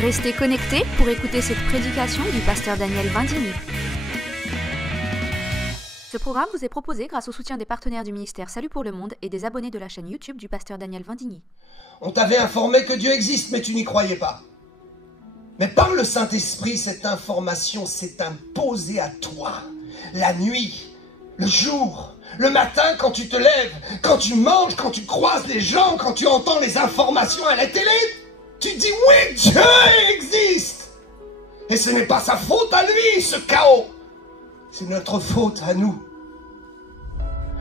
Restez connectés pour écouter cette prédication du pasteur Daniel Vindigny. Ce programme vous est proposé grâce au soutien des partenaires du ministère Salut pour le Monde et des abonnés de la chaîne YouTube du pasteur Daniel Vindigny. On t'avait informé que Dieu existe, mais tu n'y croyais pas. Mais par le Saint-Esprit, cette information s'est imposée à toi. La nuit, le jour, le matin quand tu te lèves, quand tu manges, quand tu croises les gens, quand tu entends les informations à la télé, tu dis oui, Dieu existe. Et ce n'est pas sa faute à lui, ce chaos. C'est notre faute à nous.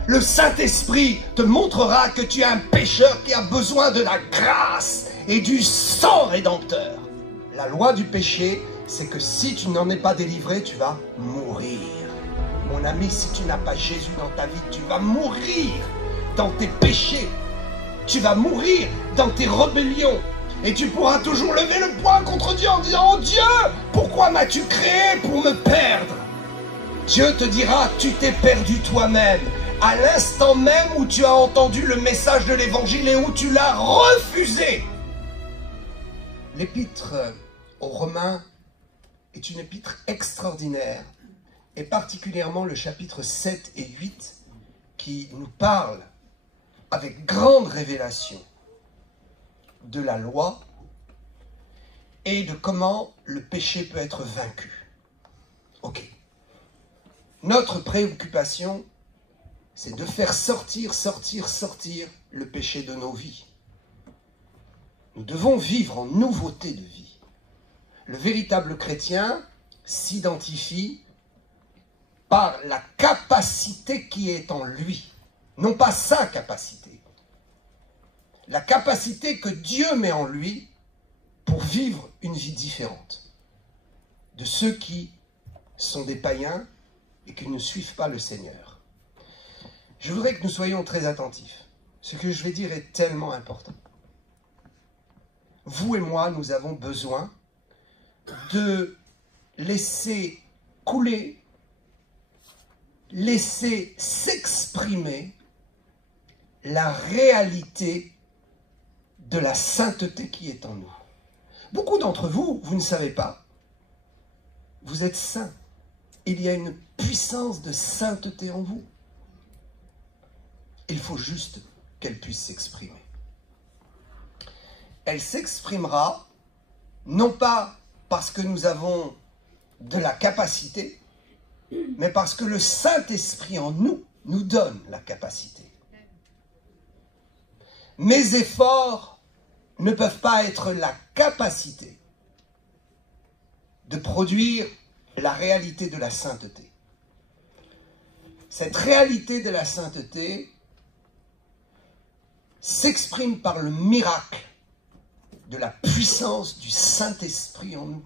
Le Saint-Esprit te montrera que tu es un pécheur qui a besoin de la grâce et du sang rédempteur. La loi du péché, c'est que si tu n'en es pas délivré, tu vas mourir. Mon ami, si tu n'as pas Jésus dans ta vie, tu vas mourir dans tes péchés. Tu vas mourir dans tes rébellions. Et tu pourras toujours lever le poing contre Dieu en disant « Oh Dieu, pourquoi m'as-tu créé pour me perdre ?» Dieu te dira « Tu t'es perdu toi-même » à l'instant même où tu as entendu le message de l'Évangile et où tu l'as refusé. L'épître aux Romains est une épître extraordinaire, et particulièrement le chapitre 7 et 8 qui nous parle avec grande révélation de la loi et de comment le péché peut être vaincu. Ok. Notre préoccupation, c'est de faire sortir le péché de nos vies. Nous devons vivre en nouveauté de vie. Le véritable chrétien s'identifie par la capacité qui est en lui, non pas sa capacité. La capacité que Dieu met en lui pour vivre une vie différente de ceux qui sont des païens et qui ne suivent pas le Seigneur. Je voudrais que nous soyons très attentifs. Ce que je vais dire est tellement important. Vous et moi, nous avons besoin de laisser couler, laisser s'exprimer la réalité de la sainteté qui est en nous. Beaucoup d'entre vous, vous ne savez pas, vous êtes saints. Il y a une puissance de sainteté en vous. Il faut juste qu'elle puisse s'exprimer. Elle s'exprimera non pas parce que nous avons de la capacité, mais parce que le Saint-Esprit en nous nous donne la capacité. Mes efforts ne peuvent pas être la capacité de produire la réalité de la sainteté. Cette réalité de la sainteté s'exprime par le miracle de la puissance du Saint-Esprit en nous.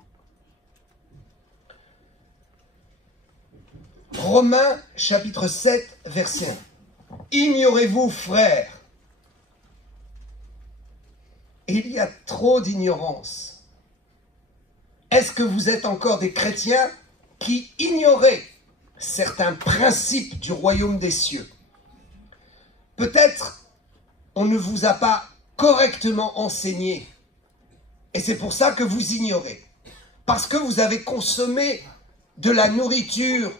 Romains chapitre 7, verset 1. Ignorez-vous, frères, il y a trop d'ignorance. Est-ce que vous êtes encore des chrétiens qui ignoraient certains principes du royaume des cieux? Peut-être on ne vous a pas correctement enseigné. Et c'est pour ça que vous ignorez. Parce que vous avez consommé de la nourriture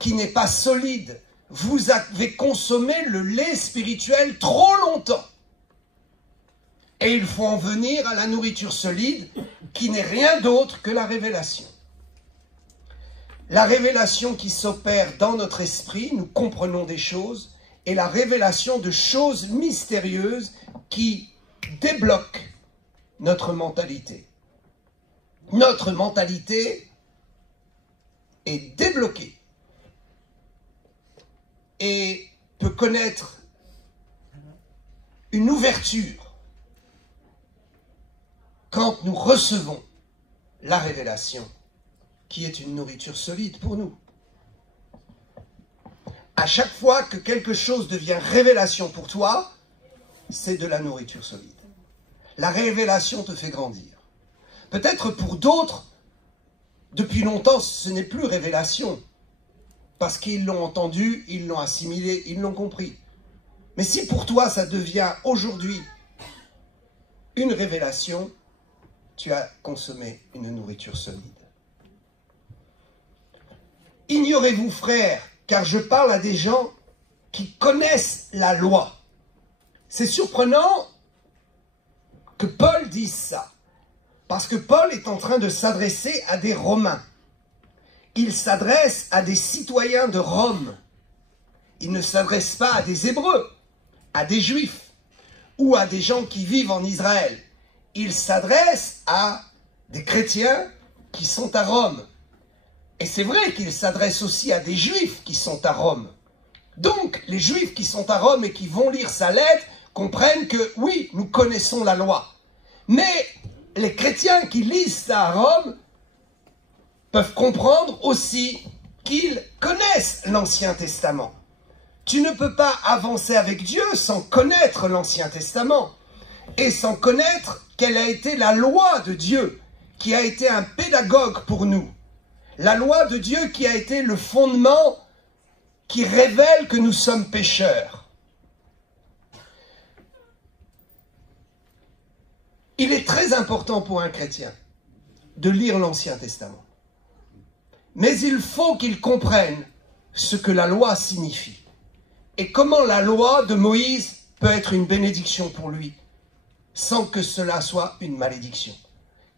qui n'est pas solide. Vous avez consommé le lait spirituel trop longtemps. Et il faut en venir à la nourriture solide qui n'est rien d'autre que la révélation. La révélation qui s'opère dans notre esprit, nous comprenons des choses, et la révélation de choses mystérieuses qui débloquent notre mentalité. Notre mentalité est débloquée et peut connaître une ouverture quand nous recevons la révélation qui est une nourriture solide pour nous. À chaque fois que quelque chose devient révélation pour toi, c'est de la nourriture solide. La révélation te fait grandir. Peut-être pour d'autres, depuis longtemps, ce n'est plus révélation. Parce qu'ils l'ont entendu, ils l'ont assimilé, ils l'ont compris. Mais si pour toi, ça devient aujourd'hui une révélation, tu as consommé une nourriture solide. Ignorez-vous, frères, car je parle à des gens qui connaissent la loi. C'est surprenant que Paul dise ça, parce que Paul est en train de s'adresser à des Romains. Il s'adresse à des citoyens de Rome. Il ne s'adresse pas à des Hébreux, à des Juifs ou à des gens qui vivent en Israël. Il s'adresse à des chrétiens qui sont à Rome. Et c'est vrai qu'il s'adresse aussi à des Juifs qui sont à Rome. Donc, les Juifs qui sont à Rome et qui vont lire sa lettre comprennent que, oui, nous connaissons la loi. Mais les chrétiens qui lisent ça à Rome peuvent comprendre aussi qu'ils connaissent l'Ancien Testament. Tu ne peux pas avancer avec Dieu sans connaître l'Ancien Testament et sans connaître quelle a été la loi de Dieu, qui a été un pédagogue pour nous. La loi de Dieu qui a été le fondement qui révèle que nous sommes pécheurs. Il est très important pour un chrétien de lire l'Ancien Testament. Mais il faut qu'il comprenne ce que la loi signifie et comment la loi de Moïse peut être une bénédiction pour lui sans que cela soit une malédiction.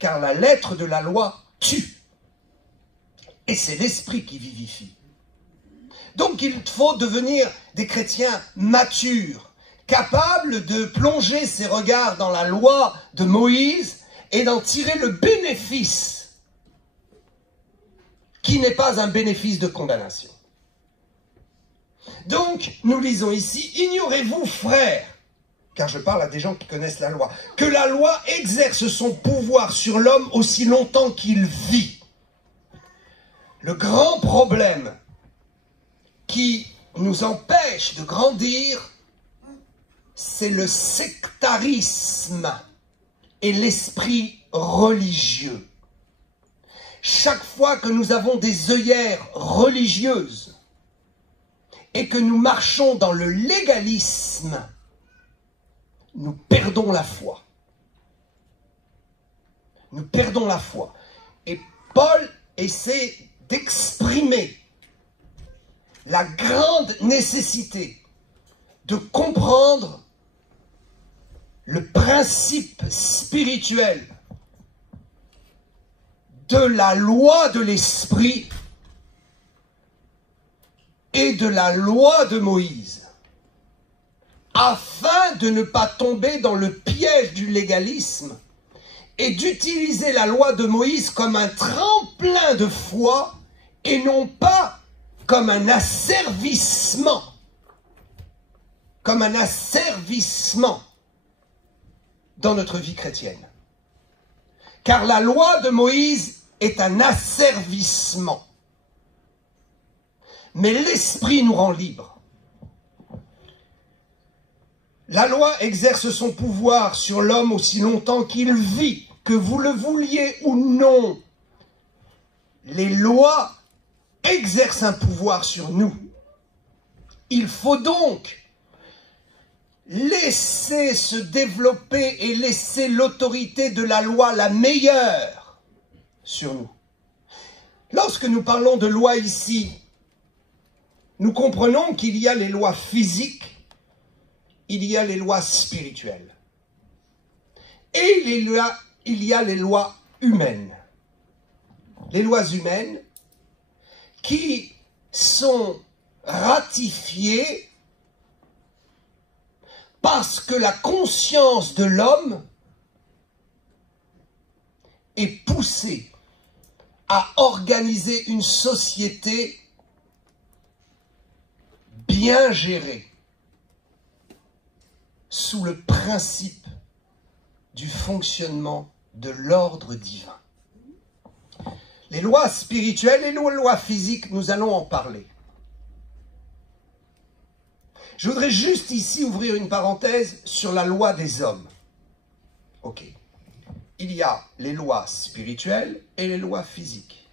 Car la lettre de la loi tue et c'est l'esprit qui vivifie. Donc il faut devenir des chrétiens matures, capables de plonger ses regards dans la loi de Moïse et d'en tirer le bénéfice, qui n'est pas un bénéfice de condamnation. Donc, nous lisons ici, « Ignorez-vous, frères, car je parle à des gens qui connaissent la loi, que la loi exerce son pouvoir sur l'homme aussi longtemps qu'il vit. » Le grand problème qui nous empêche de grandir, c'est le sectarisme et l'esprit religieux. Chaque fois que nous avons des œillères religieuses et que nous marchons dans le légalisme, nous perdons la foi. Nous perdons la foi. Et Paul essaie d'exprimer la grande nécessité de comprendre le principe spirituel de la loi de l'esprit et de la loi de Moïse, afin de ne pas tomber dans le piège du légalisme et d'utiliser la loi de Moïse comme un tremplin de foi et non pas comme un asservissement. Comme un asservissement dans notre vie chrétienne. Car la loi de Moïse est un asservissement. Mais l'esprit nous rend libres. La loi exerce son pouvoir sur l'homme aussi longtemps qu'il vit, que vous le vouliez ou non. Les lois exercent un pouvoir sur nous. Il faut donc laisser se développer et laisser l'autorité de la loi la meilleure sur nous. Lorsque nous parlons de loi ici, nous comprenons qu'il y a les lois physiques, il y a les lois spirituelles. Et il y a les lois humaines. Les lois humaines qui sont ratifiées parce que la conscience de l'homme est poussée à organiser une société bien gérée sous le principe du fonctionnement de l'ordre divin. Les lois spirituelles et les lois physiques, nous allons en parler. Je voudrais juste ici ouvrir une parenthèse sur la loi des hommes. Ok. Il y a les lois spirituelles et les lois physiques.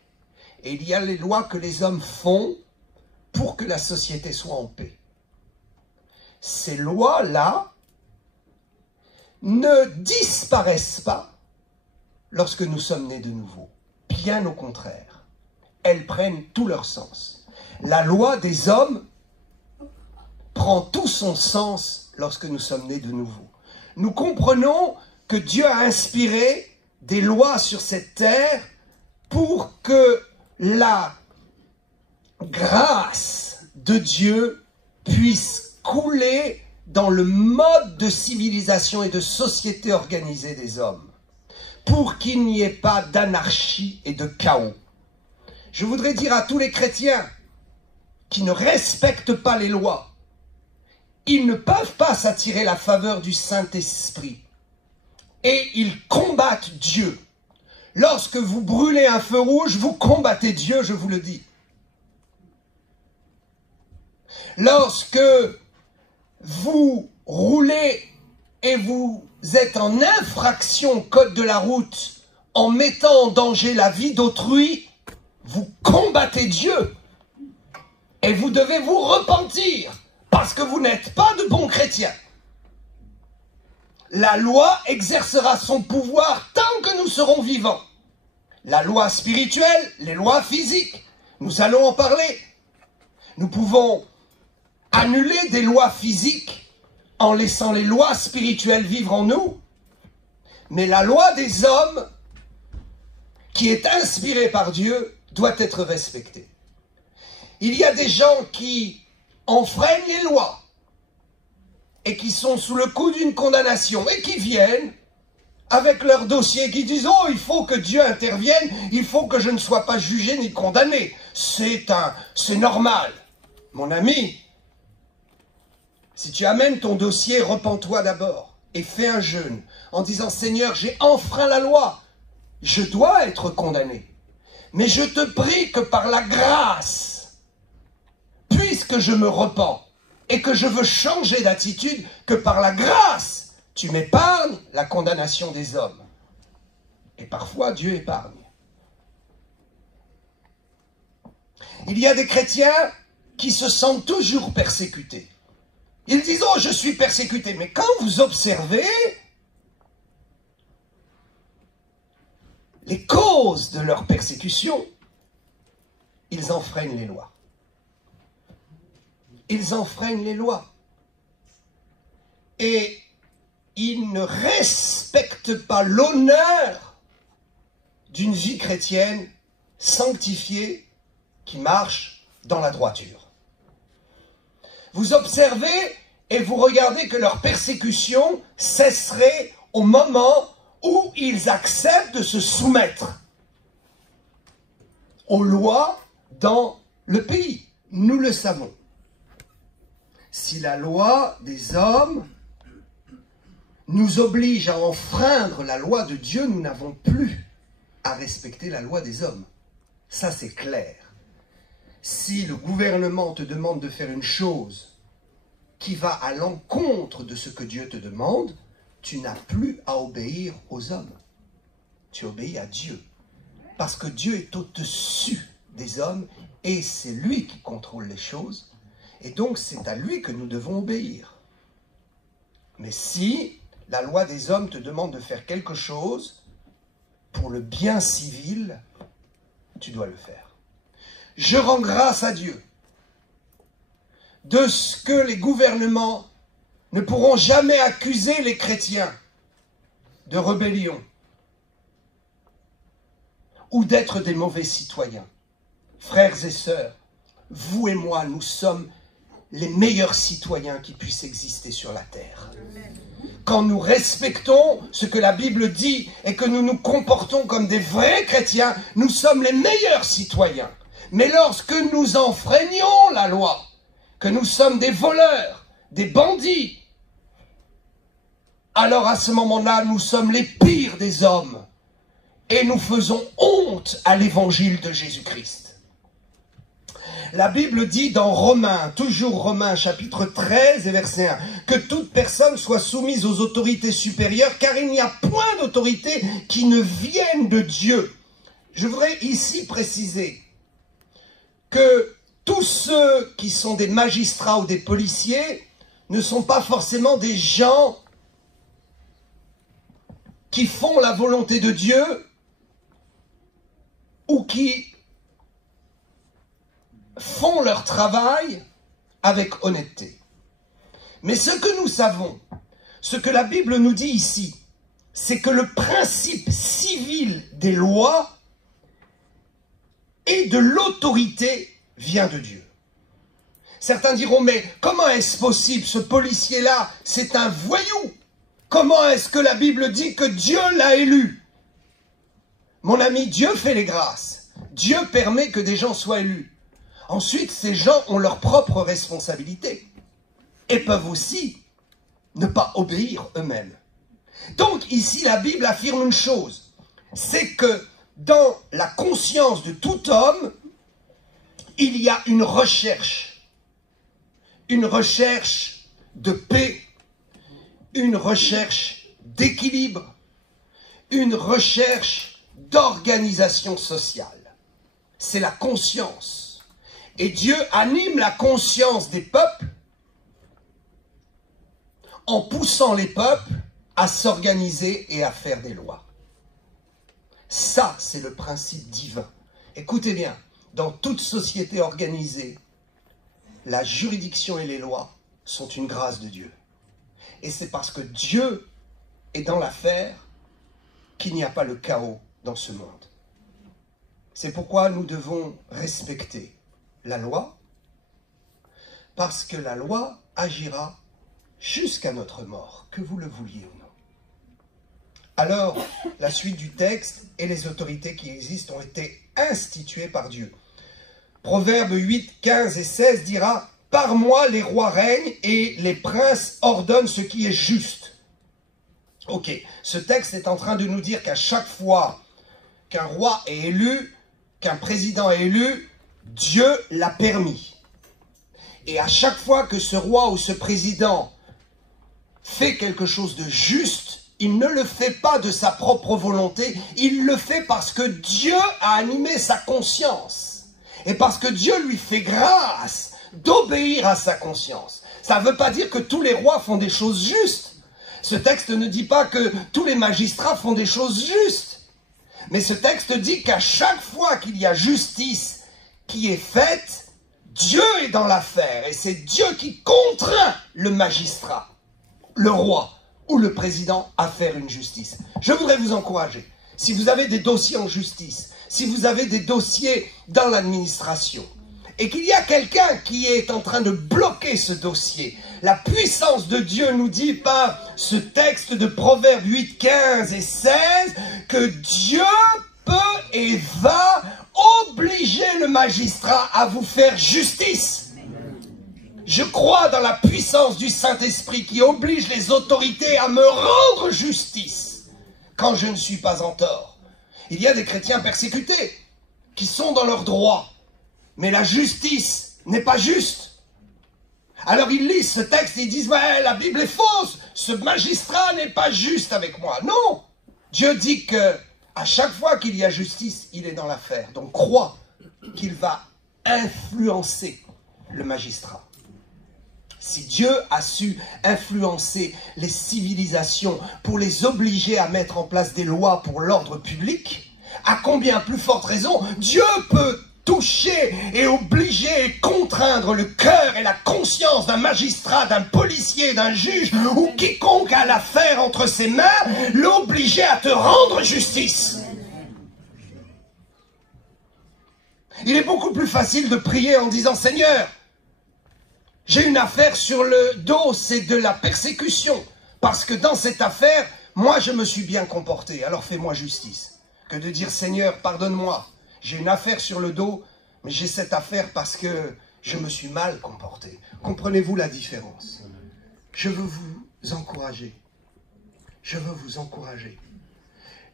Et il y a les lois que les hommes font pour que la société soit en paix. Ces lois-là ne disparaissent pas lorsque nous sommes nés de nouveau. Bien au contraire, elles prennent tout leur sens. La loi des hommes prend tout son sens lorsque nous sommes nés de nouveau. Nous comprenons que Dieu a inspiré des lois sur cette terre pour que la grâce de Dieu puisse couler dans le mode de civilisation et de société organisée des hommes, pour qu'il n'y ait pas d'anarchie et de chaos. Je voudrais dire à tous les chrétiens qui ne respectent pas les lois, ils ne peuvent pas s'attirer la faveur du Saint-Esprit. Et ils combattent Dieu. Lorsque vous brûlez un feu rouge, vous combattez Dieu, je vous le dis. Lorsque vous roulez et vous êtes en infraction au code de la route, en mettant en danger la vie d'autrui, vous combattez Dieu. Et vous devez vous repentir, parce que vous n'êtes pas de bons chrétiens. La loi exercera son pouvoir tant que nous serons vivants. La loi spirituelle, les lois physiques, nous allons en parler. Nous pouvons annuler des lois physiques en laissant les lois spirituelles vivre en nous. Mais la loi des hommes, qui est inspirée par Dieu, doit être respectée. Il y a des gens qui enfreignent les lois et qui sont sous le coup d'une condamnation et qui viennent avec leur dossier, qui disent « Oh, il faut que Dieu intervienne, il faut que je ne sois pas jugé ni condamné. C'est normal. » Mon ami, si tu amènes ton dossier, repens-toi d'abord et fais un jeûne en disant « Seigneur, j'ai enfreint la loi, je dois être condamné. Mais je te prie que par la grâce, puisque je me repens et que je veux changer d'attitude, que par la grâce, tu m'épargnes la condamnation des hommes. » Et parfois, Dieu épargne. Il y a des chrétiens qui se sentent toujours persécutés. Ils disent « Oh, je suis persécuté ». Mais quand vous observez les causes de leur persécution, ils enfreignent les lois. Ils enfreignent les lois. Et ils ne respectent pas l'honneur d'une vie chrétienne sanctifiée qui marche dans la droiture. Vous observez et vous regardez que leur persécution cesserait au moment où ils acceptent de se soumettre aux lois dans le pays. Nous le savons. Si la loi des hommes nous oblige à enfreindre la loi de Dieu, nous n'avons plus à respecter la loi des hommes. Ça, c'est clair. Si le gouvernement te demande de faire une chose qui va à l'encontre de ce que Dieu te demande, tu n'as plus à obéir aux hommes. Tu obéis à Dieu. Parce que Dieu est au-dessus des hommes et c'est lui qui contrôle les choses. Et donc, c'est à lui que nous devons obéir. Mais si la loi des hommes te demande de faire quelque chose pour le bien civil, tu dois le faire. Je rends grâce à Dieu de ce que les gouvernements ne pourront jamais accuser les chrétiens de rébellion ou d'être des mauvais citoyens. Frères et sœurs, vous et moi, nous sommes les meilleurs citoyens qui puissent exister sur la terre. Quand nous respectons ce que la Bible dit et que nous nous comportons comme des vrais chrétiens, nous sommes les meilleurs citoyens. Mais lorsque nous enfreignons la loi, que nous sommes des voleurs, des bandits, alors à ce moment-là, nous sommes les pires des hommes et nous faisons honte à l'évangile de Jésus-Christ. La Bible dit dans Romains, toujours Romains chapitre 13 et verset 1, que toute personne soit soumise aux autorités supérieures, car il n'y a point d'autorité qui ne vienne de Dieu. Je voudrais ici préciser que tous ceux qui sont des magistrats ou des policiers ne sont pas forcément des gens qui font la volonté de Dieu ou qui font leur travail avec honnêteté. Mais ce que nous savons, ce que la Bible nous dit ici, c'est que le principe civil des lois et de l'autorité vient de Dieu. Certains diront, mais comment est-ce possible? Ce policier-là, c'est un voyou. Comment est-ce que la Bible dit que Dieu l'a élu? Mon ami, Dieu fait les grâces. Dieu permet que des gens soient élus. Ensuite, ces gens ont leur propre responsabilité et peuvent aussi ne pas obéir eux-mêmes. Donc ici, la Bible affirme une chose, c'est que dans la conscience de tout homme, il y a une recherche de paix, une recherche d'équilibre, une recherche d'organisation sociale. C'est la conscience. Et Dieu anime la conscience des peuples en poussant les peuples à s'organiser et à faire des lois. Ça, c'est le principe divin. Écoutez bien, dans toute société organisée, la juridiction et les lois sont une grâce de Dieu. Et c'est parce que Dieu est dans l'affaire qu'il n'y a pas le chaos dans ce monde. C'est pourquoi nous devons respecter la loi, parce que la loi agira jusqu'à notre mort, que vous le vouliez ou non. Alors, la suite du texte et les autorités qui existent ont été instituées par Dieu. Proverbes 8, 15 et 16 dira « Par moi les rois règnent et les princes ordonnent ce qui est juste. » Ok, ce texte est en train de nous dire qu'à chaque fois qu'un roi est élu, qu'un président est élu, Dieu l'a permis. Et à chaque fois que ce roi ou ce président fait quelque chose de juste, il ne le fait pas de sa propre volonté, il le fait parce que Dieu a animé sa conscience. Et parce que Dieu lui fait grâce d'obéir à sa conscience. Ça ne veut pas dire que tous les rois font des choses justes. Ce texte ne dit pas que tous les magistrats font des choses justes. Mais ce texte dit qu'à chaque fois qu'il y a justice qui est faite, Dieu est dans l'affaire. Et c'est Dieu qui contraint le magistrat, le roi ou le président à faire une justice. Je voudrais vous encourager. Si vous avez des dossiers en justice, si vous avez des dossiers dans l'administration, et qu'il y a quelqu'un qui est en train de bloquer ce dossier, la puissance de Dieu nous dit par ce texte de Proverbes 8, 15 et 16 que Dieu peut et va obliger le magistrat à vous faire justice. Je crois dans la puissance du Saint-Esprit qui oblige les autorités à me rendre justice quand je ne suis pas en tort. Il y a des chrétiens persécutés qui sont dans leurs droits, mais la justice n'est pas juste. Alors ils lisent ce texte et ils disent « Ouais, la Bible est fausse, ce magistrat n'est pas juste avec moi. » Non, Dieu dit que à chaque fois qu'il y a justice, il est dans l'affaire. Donc crois qu'il va influencer le magistrat. Si Dieu a su influencer les civilisations pour les obliger à mettre en place des lois pour l'ordre public, à combien plus forte raison Dieu peut toucher et obliger et contraindre le cœur et la conscience d'un magistrat, d'un policier, d'un juge ou quiconque a l'affaire entre ses mains, l'obliger à te rendre justice. Il est beaucoup plus facile de prier en disant « Seigneur, j'ai une affaire sur le dos, c'est de la persécution. Parce que dans cette affaire, moi je me suis bien comporté, alors fais-moi justice. » Que de dire « Seigneur, pardonne-moi, j'ai une affaire sur le dos, mais j'ai cette affaire parce que je me suis mal comporté. » Comprenez-vous la différence? Je veux vous encourager. Je veux vous encourager.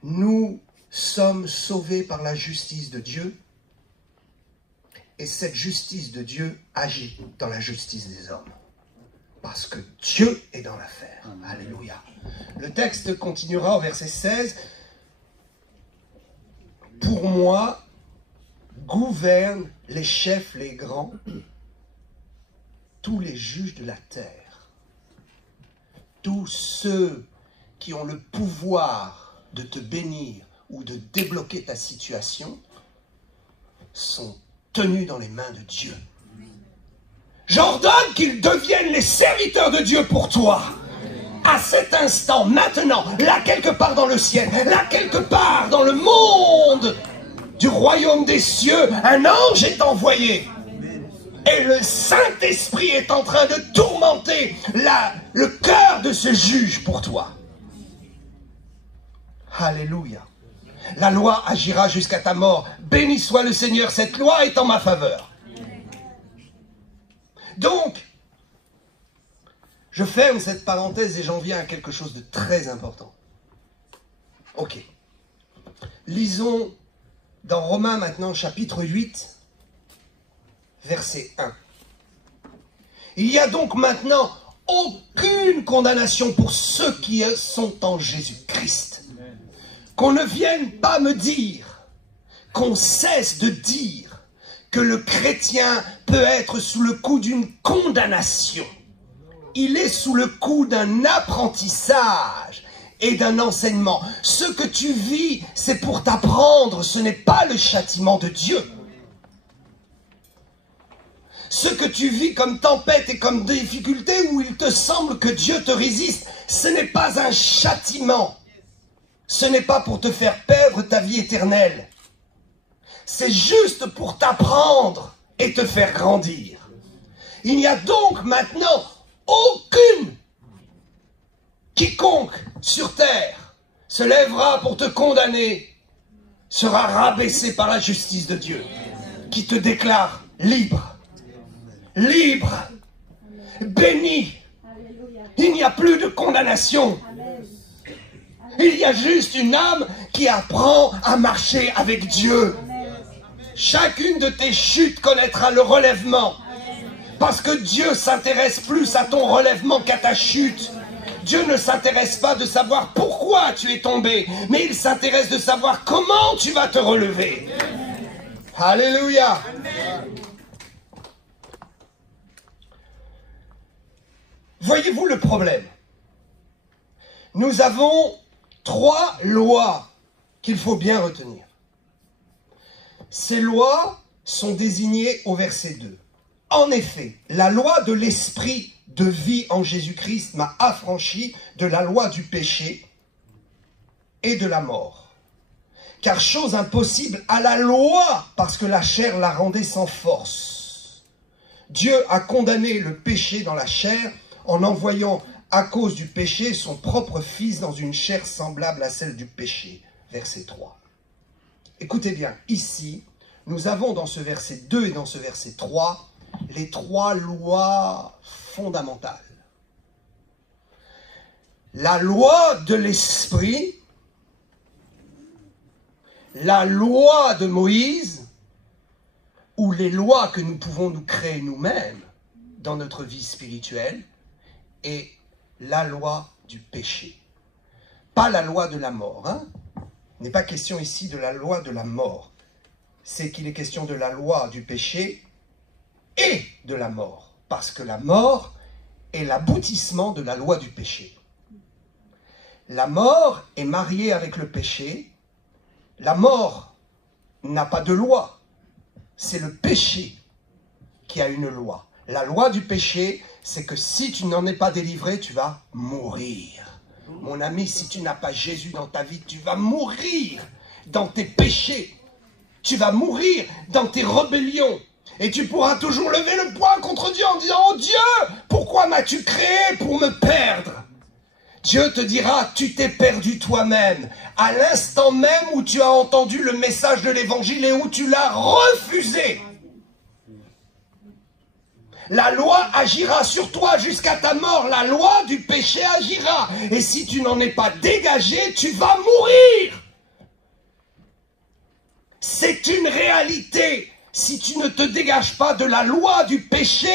Nous sommes sauvés par la justice de Dieu. Et cette justice de Dieu agit dans la justice des hommes. Parce que Dieu est dans l'affaire. Alléluia. Le texte continuera au verset 16. « Pour moi, gouvernent les chefs, les grands, tous les juges de la terre, tous ceux qui ont le pouvoir de te bénir ou de débloquer ta situation sont tenus dans les mains de Dieu. J'ordonne qu'ils deviennent les serviteurs de Dieu pour toi. À cet instant, maintenant, là quelque part dans le ciel, là quelque part dans le monde du royaume des cieux, un ange est envoyé. Et le Saint-Esprit est en train de tourmenter le cœur de ce juge pour toi. Alléluia. La loi agira jusqu'à ta mort. Béni soit le Seigneur, cette loi est en ma faveur. Donc, je ferme cette parenthèse et j'en viens à quelque chose de très important. Ok. Lisons dans Romains maintenant, chapitre 8, verset 1. Il n'y a donc maintenant aucune condamnation pour ceux qui sont en Jésus-Christ. Qu'on ne vienne pas me dire, qu'on cesse de dire que le chrétien peut être sous le coup d'une condamnation. Il est sous le coup d'un apprentissage et d'un enseignement. Ce que tu vis, c'est pour t'apprendre, ce n'est pas le châtiment de Dieu. Ce que tu vis comme tempête et comme difficulté où il te semble que Dieu te résiste, ce n'est pas un châtiment. Ce n'est pas pour te faire perdre ta vie éternelle. C'est juste pour t'apprendre et te faire grandir. Il n'y a donc maintenant quiconque sur terre se lèvera pour te condamner sera rabaissé par la justice de Dieu qui te déclare libre. Libre, béni. Il n'y a plus de condamnation. Il y a juste une âme qui apprend à marcher avec Dieu. Chacune de tes chutes connaîtra le relèvement. Parce que Dieu s'intéresse plus à ton relèvement qu'à ta chute. Dieu ne s'intéresse pas de savoir pourquoi tu es tombé, mais il s'intéresse de savoir comment tu vas te relever. Alléluia. Voyez-vous le problème? Nous avons 3 lois qu'il faut bien retenir. Ces lois sont désignées au verset 2. En effet, la loi de l'esprit de vie en Jésus-Christ m'a affranchi de la loi du péché et de la mort. Car chose impossible à la loi, parce que la chair la rendait sans force. Dieu a condamné le péché dans la chair en envoyant à cause du péché son propre fils dans une chair semblable à celle du péché. Verset 3. Écoutez bien, ici, nous avons dans ce verset 2 et dans ce verset 3 les 3 lois fondamentales. La loi de l'esprit, la loi de Moïse, ou les lois que nous pouvons nous créer nous-mêmes dans notre vie spirituelle, et la loi du péché. Pas la loi de la mort. Hein? Il n'est pas question ici de la loi de la mort. C'est qu'il est question de la loi du péché et de la mort. Parce que la mort est l'aboutissement de la loi du péché. La mort est mariée avec le péché. La mort n'a pas de loi. C'est le péché qui a une loi. La loi du péché, c'est que si tu n'en es pas délivré, tu vas mourir. Mon ami, si tu n'as pas Jésus dans ta vie, tu vas mourir dans tes péchés. Tu vas mourir dans tes rébellions. Et tu pourras toujours lever le poing contre Dieu en disant « Oh Dieu, pourquoi m'as-tu créé pour me perdre ?» Dieu te dira « Tu t'es perdu toi-même. » À l'instant même où tu as entendu le message de l'évangile et où tu l'as refusé. La loi agira sur toi jusqu'à ta mort. La loi du péché agira. Et si tu n'en es pas dégagé, tu vas mourir. C'est une réalité. Si tu ne te dégages pas de la loi du péché,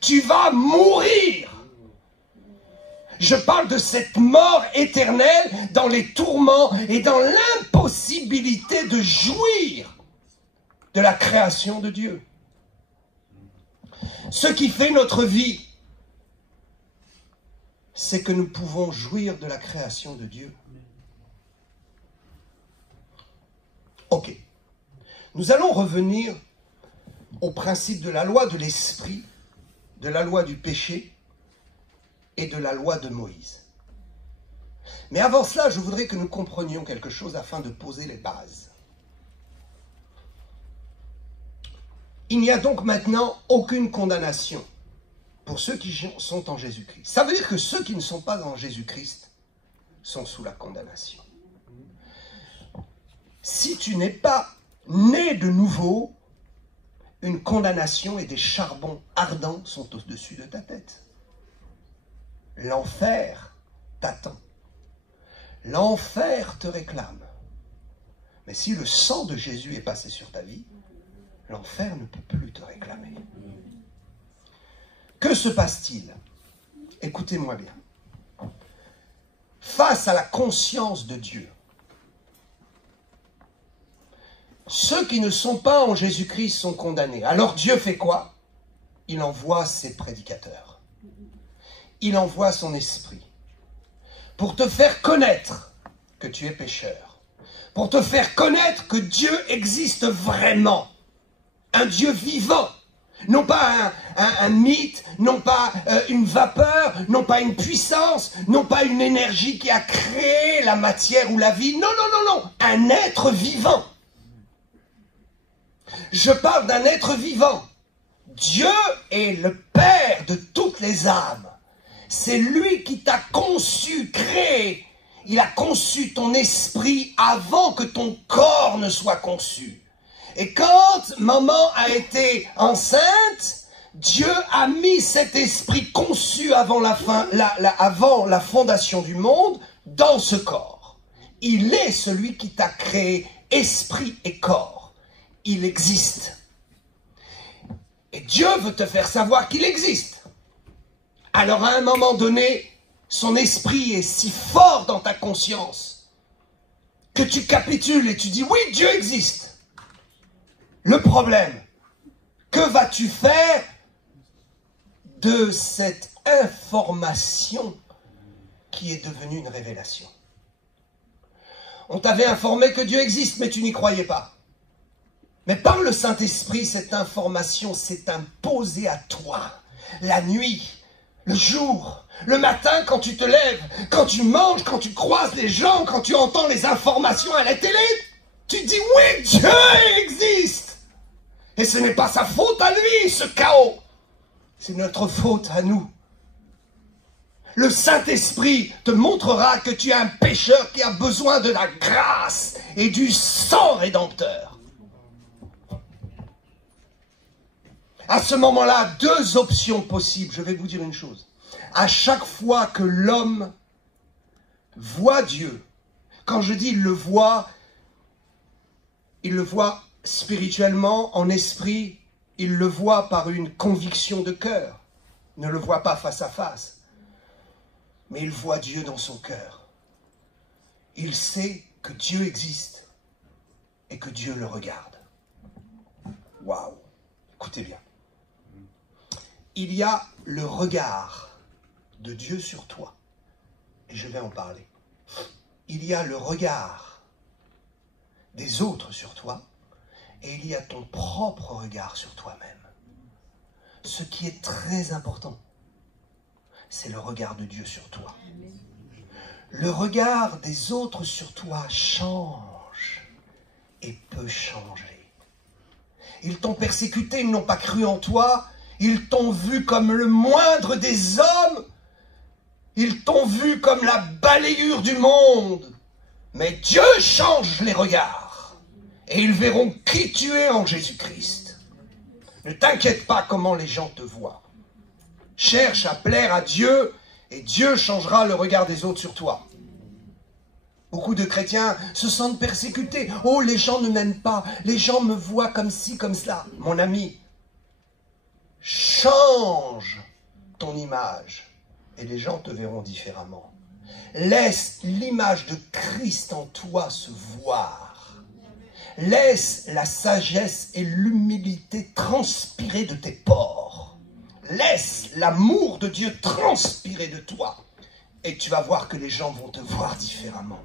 tu vas mourir. Je parle de cette mort éternelle dans les tourments et dans l'impossibilité de jouir de la création de Dieu. Ce qui fait notre vie, c'est que nous pouvons jouir de la création de Dieu. Nous allons revenir au principe de la loi de l'esprit, de la loi du péché et de la loi de Moïse. Mais avant cela, je voudrais que nous comprenions quelque chose afin de poser les bases. Il n'y a donc maintenant aucune condamnation pour ceux qui sont en Jésus-Christ. Ça veut dire que ceux qui ne sont pas en Jésus-Christ sont sous la condamnation. Si tu n'es pas né de nouveau, une condamnation et des charbons ardents sont au-dessus de ta tête. L'enfer t'attend. L'enfer te réclame. Mais si le sang de Jésus est passé sur ta vie, l'enfer ne peut plus te réclamer. Que se passe-t-il? Écoutez-moi bien. Face à la conscience de Dieu, ceux qui ne sont pas en Jésus-Christ sont condamnés. Alors Dieu fait quoi? Il envoie ses prédicateurs. Il envoie son esprit pour te faire connaître que tu es pécheur, pour te faire connaître que Dieu existe vraiment, un Dieu vivant, non pas un mythe, non pas une vapeur, non pas une puissance, non pas une énergie qui a créé la matière ou la vie, non, non, non, non, un être vivant. Je parle d'un être vivant. Dieu est le Père de toutes les âmes. C'est lui qui t'a conçu, créé. Il a conçu ton esprit avant que ton corps ne soit conçu. Et quand maman a été enceinte, Dieu a mis cet esprit conçu avant avant la fondation du monde dans ce corps. Il est celui qui t'a créé esprit et corps. Il existe. Et Dieu veut te faire savoir qu'il existe. Alors à un moment donné, son esprit est si fort dans ta conscience que tu capitules et tu dis oui, Dieu existe. Le problème, que vas-tu faire de cette information qui est devenue une révélation? On t'avait informé que Dieu existe, mais tu n'y croyais pas. Mais par le Saint-Esprit, cette information s'est imposée à toi. La nuit, le jour, le matin quand tu te lèves, quand tu manges, quand tu croises les gens, quand tu entends les informations à la télé, tu dis oui, Dieu existe. Et ce n'est pas sa faute à lui, ce chaos. C'est notre faute à nous. Le Saint-Esprit te montrera que tu es un pécheur qui a besoin de la grâce et du sang rédempteur. À ce moment-là, deux options possibles. Je vais vous dire une chose. À chaque fois que l'homme voit Dieu, quand je dis il le voit spirituellement, en esprit, il le voit par une conviction de cœur. Il ne le voit pas face à face. Mais il voit Dieu dans son cœur. Il sait que Dieu existe et que Dieu le regarde. Waouh! Écoutez bien. Il y a le regard de Dieu sur toi. Et je vais en parler. Il y a le regard des autres sur toi. Et il y a ton propre regard sur toi-même. Ce qui est très important, c'est le regard de Dieu sur toi. Le regard des autres sur toi change et peut changer. Ils t'ont persécuté, ils n'ont pas cru en toi. Ils t'ont vu comme le moindre des hommes. Ils t'ont vu comme la balayure du monde. Mais Dieu change les regards. Et ils verront qui tu es en Jésus-Christ. Ne t'inquiète pas comment les gens te voient. Cherche à plaire à Dieu et Dieu changera le regard des autres sur toi. Beaucoup de chrétiens se sentent persécutés. Oh, les gens ne m'aiment pas. Les gens me voient comme ci, comme cela. Mon ami, change ton image et les gens te verront différemment. Laisse l'image de Christ en toi se voir. Laisse la sagesse et l'humilité transpirer de tes pores. Laisse l'amour de Dieu transpirer de toi. Et tu vas voir que les gens vont te voir différemment.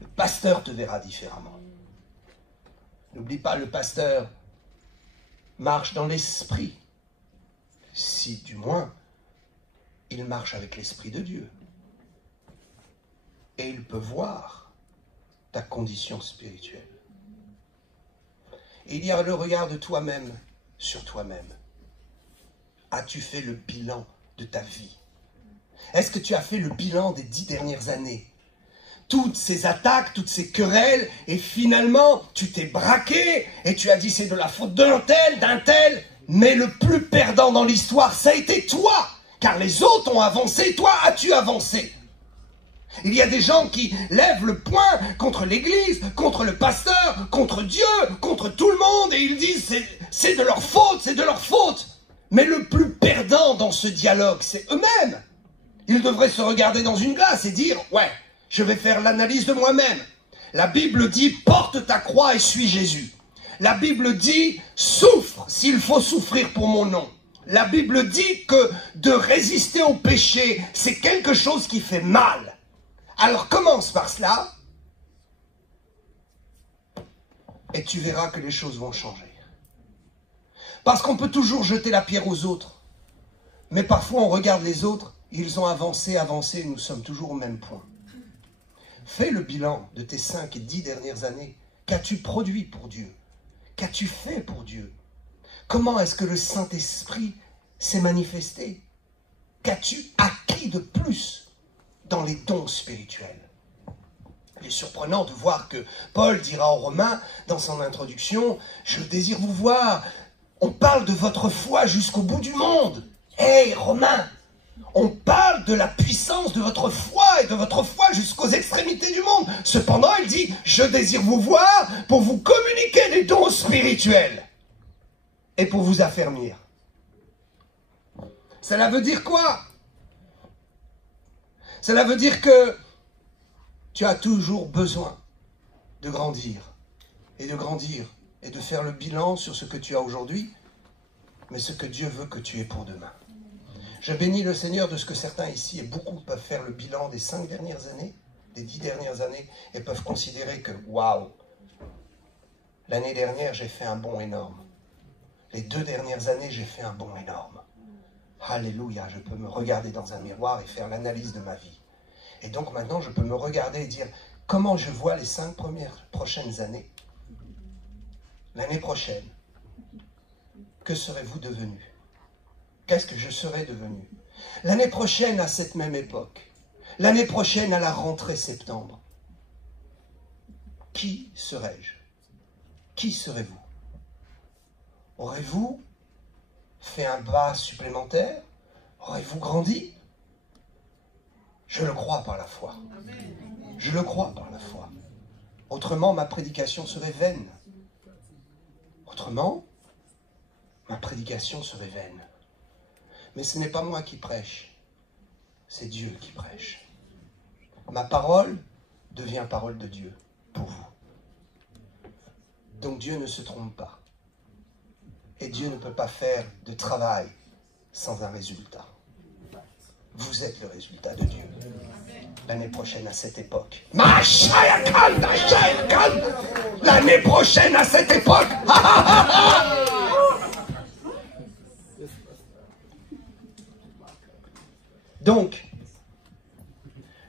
Le pasteur te verra différemment. N'oublie pas, le pasteur marche dans l'esprit. Si, du moins, il marche avec l'esprit de Dieu. Et il peut voir ta condition spirituelle. Et il y a le regard de toi-même sur toi-même. As-tu fait le bilan de ta vie? Est-ce que tu as fait le bilan des 10 dernières années? Toutes ces attaques, toutes ces querelles, et finalement, tu t'es braqué, et tu as dit c'est de la faute d'un tel, mais le plus perdant dans l'histoire, ça a été toi, car les autres ont avancé, toi as-tu avancé? Il y a des gens qui lèvent le poing contre l'église, contre le pasteur, contre Dieu, contre tout le monde, et ils disent c'est de leur faute, c'est de leur faute. Mais le plus perdant dans ce dialogue, c'est eux-mêmes. Ils devraient se regarder dans une glace et dire, ouais, je vais faire l'analyse de moi-même. La Bible dit, porte ta croix et suis Jésus. La Bible dit, souffre s'il faut souffrir pour mon nom. La Bible dit que de résister au péché, c'est quelque chose qui fait mal. Alors commence par cela, et tu verras que les choses vont changer. Parce qu'on peut toujours jeter la pierre aux autres, mais parfois on regarde les autres, ils ont avancé, et nous sommes toujours au même point. Fais le bilan de tes 5 et 10 dernières années. Qu'as-tu produit pour Dieu? Qu'as-tu fait pour Dieu? Comment est-ce que le Saint-Esprit s'est manifesté? Qu'as-tu acquis de plus dans les dons spirituels? Il est surprenant de voir que Paul dira aux Romains, dans son introduction, « Je désire vous voir. On parle de votre foi jusqu'au bout du monde. » Hey, Romains, on parle de la puissance de votre foi et de votre foi jusqu'aux extrémités du monde. Cependant, il dit, je désire vous voir pour vous communiquer des dons spirituels et pour vous affermir. Cela veut dire quoi? Cela veut dire que tu as toujours besoin de grandir et de faire le bilan sur ce que tu as aujourd'hui, mais ce que Dieu veut que tu aies pour demain. Je bénis le Seigneur de ce que certains ici, et beaucoup peuvent faire le bilan des 5 dernières années, des 10 dernières années, et peuvent considérer que, waouh, l'année dernière, j'ai fait un bond énorme. Les 2 dernières années, j'ai fait un bond énorme. Alléluia, je peux me regarder dans un miroir et faire l'analyse de ma vie. Et donc maintenant, je peux me regarder et dire, comment je vois les 5 prochaines années? L'année prochaine, que serez-vous devenus? Qu'est-ce que je serai devenu? L'année prochaine, à cette même époque, l'année prochaine, à la rentrée septembre, qui serai-je? Qui serez-vous? Aurez-vous fait un pas supplémentaire? Aurez-vous grandi? Je le crois par la foi. Je le crois par la foi. Autrement, ma prédication serait vaine. Autrement, ma prédication serait vaine. Mais ce n'est pas moi qui prêche, c'est Dieu qui prêche. Ma parole devient parole de Dieu pour vous. Donc Dieu ne se trompe pas. Et Dieu ne peut pas faire de travail sans un résultat. Vous êtes le résultat de Dieu. L'année prochaine à cette époque. L'année prochaine à cette époque. Donc,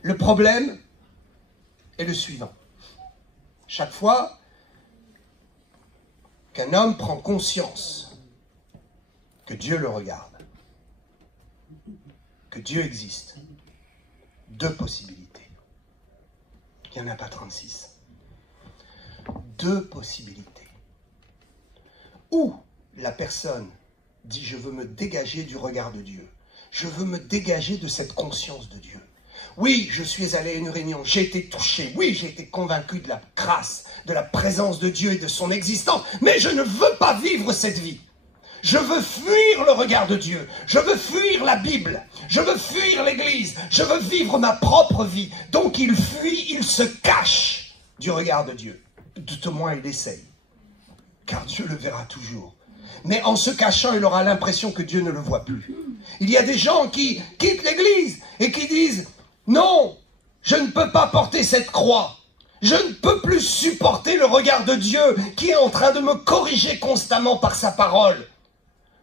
le problème est le suivant. Chaque fois qu'un homme prend conscience que Dieu le regarde, que Dieu existe, 2 possibilités. Il n'y en a pas 36. 2 possibilités. Ou la personne dit « je veux me dégager du regard de Dieu ». Je veux me dégager de cette conscience de Dieu. Oui, je suis allé à une réunion, j'ai été touché. Oui, j'ai été convaincu de la grâce, de la présence de Dieu et de son existence. Mais je ne veux pas vivre cette vie. Je veux fuir le regard de Dieu. Je veux fuir la Bible. Je veux fuir l'Église. Je veux vivre ma propre vie. Donc il fuit, il se cache du regard de Dieu. Tout au moins, il essaye. Car Dieu le verra toujours. Mais en se cachant, il aura l'impression que Dieu ne le voit plus. Il y a des gens qui quittent l'église et qui disent « Non, je ne peux pas porter cette croix. Je ne peux plus supporter le regard de Dieu qui est en train de me corriger constamment par sa parole.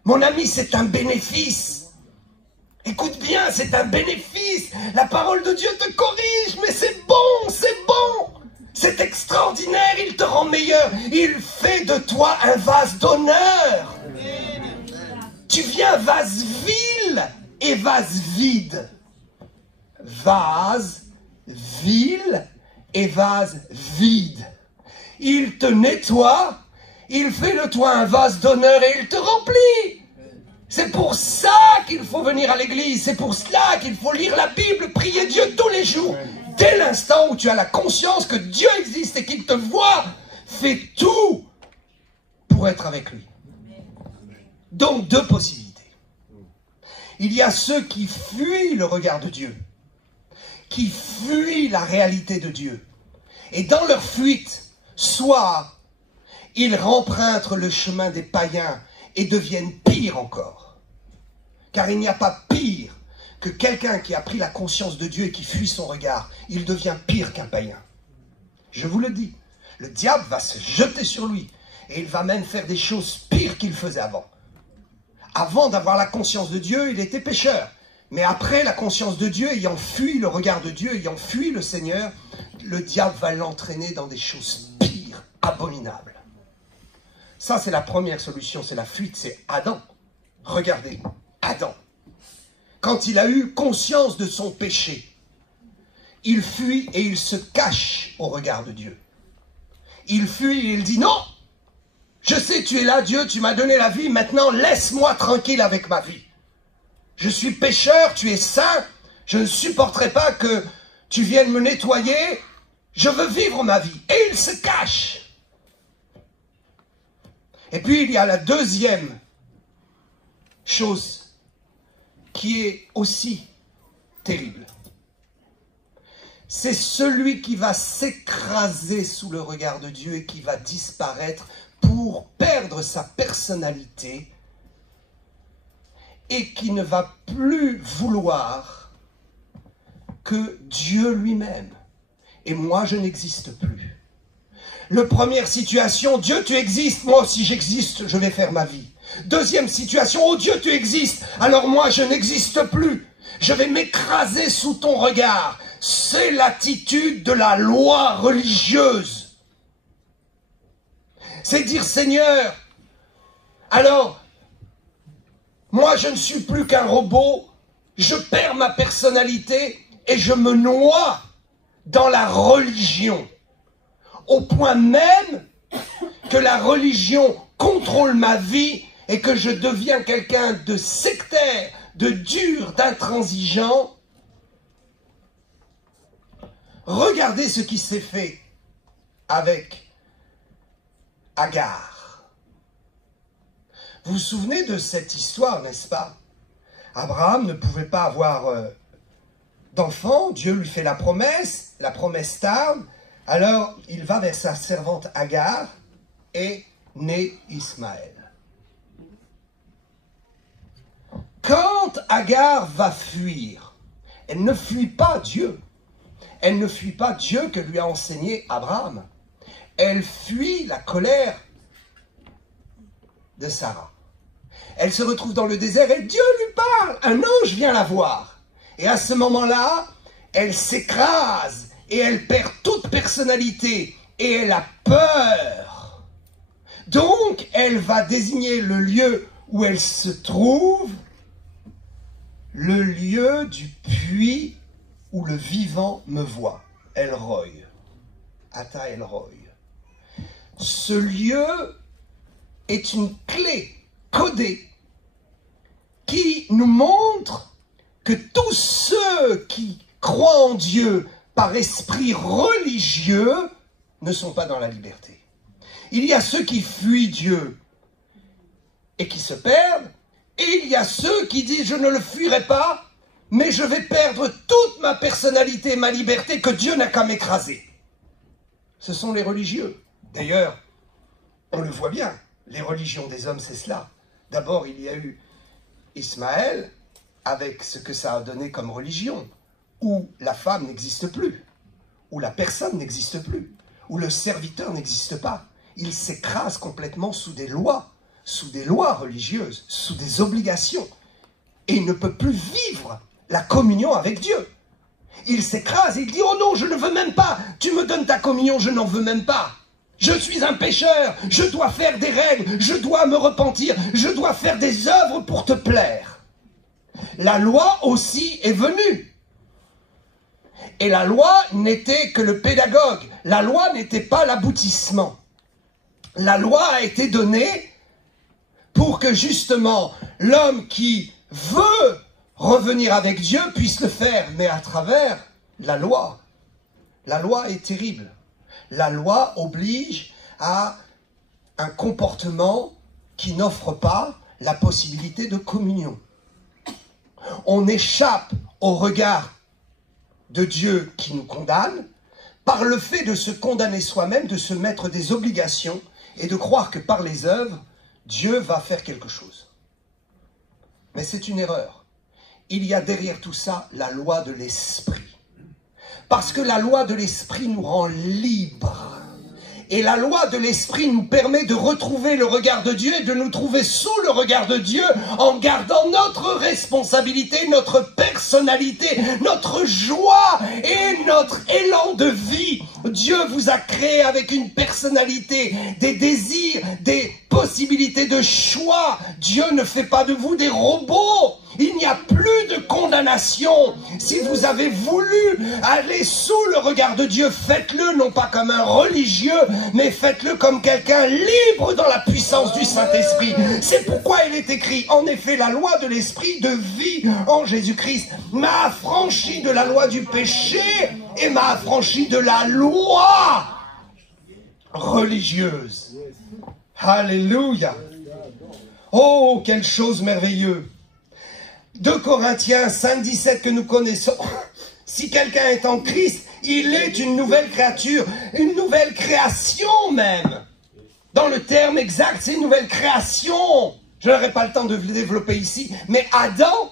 Mon ami, c'est un bénéfice. Écoute bien, c'est un bénéfice. La parole de Dieu te corrige, mais c'est bon, c'est bon. C'est extraordinaire, il te rend meilleur. Il fait de toi un vase d'honneur. Tu viens vase vil et vase vide. Vase vil et vase vide. Il te nettoie, il fait de toi un vase d'honneur et il te remplit. C'est pour ça qu'il faut venir à l'église, c'est pour cela qu'il faut lire la Bible, prier Dieu tous les jours. Dès l'instant où tu as la conscience que Dieu existe et qu'il te voit, fais tout pour être avec lui. Donc, deux possibilités. Il y a ceux qui fuient le regard de Dieu, qui fuient la réalité de Dieu. Et dans leur fuite, soit ils rempruntent le chemin des païens et deviennent pires encore. Car il n'y a pas pire que quelqu'un qui a pris la conscience de Dieu et qui fuit son regard. Il devient pire qu'un païen. Je vous le dis, le diable va se jeter sur lui et il va même faire des choses pires qu'il faisait avant. Avant d'avoir la conscience de Dieu, il était pécheur. Mais après la conscience de Dieu, ayant fui le regard de Dieu, ayant fui le Seigneur, le diable va l'entraîner dans des choses pires, abominables. Ça, c'est la première solution, c'est la fuite, c'est Adam. Regardez, Adam. Quand il a eu conscience de son péché, il fuit et il se cache au regard de Dieu. Il fuit et il dit non, je sais tu es là Dieu, tu m'as donné la vie, maintenant laisse-moi tranquille avec ma vie. Je suis pécheur, tu es saint, je ne supporterai pas que tu viennes me nettoyer, je veux vivre ma vie. Et il se cache. Et puis il y a la deuxième chose qui est aussi terrible. C'est celui qui va s'écraser sous le regard de Dieu et qui va disparaître pour perdre sa personnalité et qui ne va plus vouloir que Dieu lui-même. Et moi, je n'existe plus. La première situation, Dieu, tu existes, moi aussi j'existe, je vais faire ma vie. Deuxième situation, oh Dieu, tu existes, alors moi je n'existe plus. Je vais m'écraser sous ton regard. C'est l'attitude de la loi religieuse. C'est dire, Seigneur, alors, moi je ne suis plus qu'un robot, je perds ma personnalité et je me noie dans la religion. Au point même que la religion contrôle ma vie et que je deviens quelqu'un de sectaire, de dur, d'intransigeant. Regardez ce qui s'est fait avec Agar. Vous vous souvenez de cette histoire, n'est-ce pas? Abraham ne pouvait pas avoir d'enfant, Dieu lui fait la promesse tarde, alors il va vers sa servante Agar et naît Ismaël. Quand Agar va fuir, elle ne fuit pas Dieu. Elle ne fuit pas Dieu que lui a enseigné Abraham. Elle fuit la colère de Sarah. Elle se retrouve dans le désert et Dieu lui parle. Un ange vient la voir. Et à ce moment-là, elle s'écrase et elle perd toute personnalité et elle a peur. Donc, elle va désigner le lieu où elle se trouve, le lieu du puits où le vivant me voit. El Roi. Ata El Roi. Ce lieu est une clé codée qui nous montre que tous ceux qui croient en Dieu par esprit religieux ne sont pas dans la liberté. Il y a ceux qui fuient Dieu et qui se perdent, et il y a ceux qui disent « je ne le fuirai pas, mais je vais perdre toute ma personnalité, ma liberté, que Dieu n'a qu'à m'écraser. » Ce sont les religieux. D'ailleurs, on le voit bien, les religions des hommes, c'est cela. D'abord, il y a eu Ismaël, avec ce que ça a donné comme religion, où la femme n'existe plus, où la personne n'existe plus, où le serviteur n'existe pas. Il s'écrase complètement sous des lois religieuses, sous des obligations. Et il ne peut plus vivre la communion avec Dieu. Il s'écrase et il dit « Oh non, je ne veux même pas, tu me donnes ta communion, je n'en veux même pas. Je suis un pécheur, je dois faire des règles, je dois me repentir, je dois faire des œuvres pour te plaire. » La loi aussi est venue. Et la loi n'était que le pédagogue. La loi n'était pas l'aboutissement. La loi a été donnée pour que justement l'homme qui veut revenir avec Dieu puisse le faire, mais à travers la loi. La loi est terrible. La loi oblige à un comportement qui n'offre pas la possibilité de communion. On échappe au regard de Dieu qui nous condamne par le fait de se condamner soi-même, de se mettre des obligations et de croire que par les œuvres, Dieu va faire quelque chose. Mais c'est une erreur. Il y a derrière tout ça la loi de l'esprit. Parce que la loi de l'esprit nous rend libres. Et la loi de l'esprit nous permet de retrouver le regard de Dieu et de nous trouver sous le regard de Dieu en gardant notre responsabilité, notre personnalité, notre joie et notre élan de vie. Dieu vous a créé avec une personnalité, des désirs, des possibilités de choix. Dieu ne fait pas de vous des robots. Il n'y a plus de condamnation. Si vous avez voulu aller sous le regard de Dieu, faites-le non pas comme un religieux, mais faites-le comme quelqu'un libre dans la puissance du Saint-Esprit. C'est pourquoi il est écrit, en effet, la loi de l'Esprit de vie en Jésus-Christ m'a affranchi de la loi du péché et m'a affranchi de la loi religieuse. Alléluia. Oh, quelle chose merveilleuse. 2 Corinthiens 5,17 que nous connaissons. Si quelqu'un est en Christ, il est une nouvelle créature, une nouvelle création même. Dans le terme exact, c'est une nouvelle création. Je n'aurai pas le temps de le développer ici, mais Adam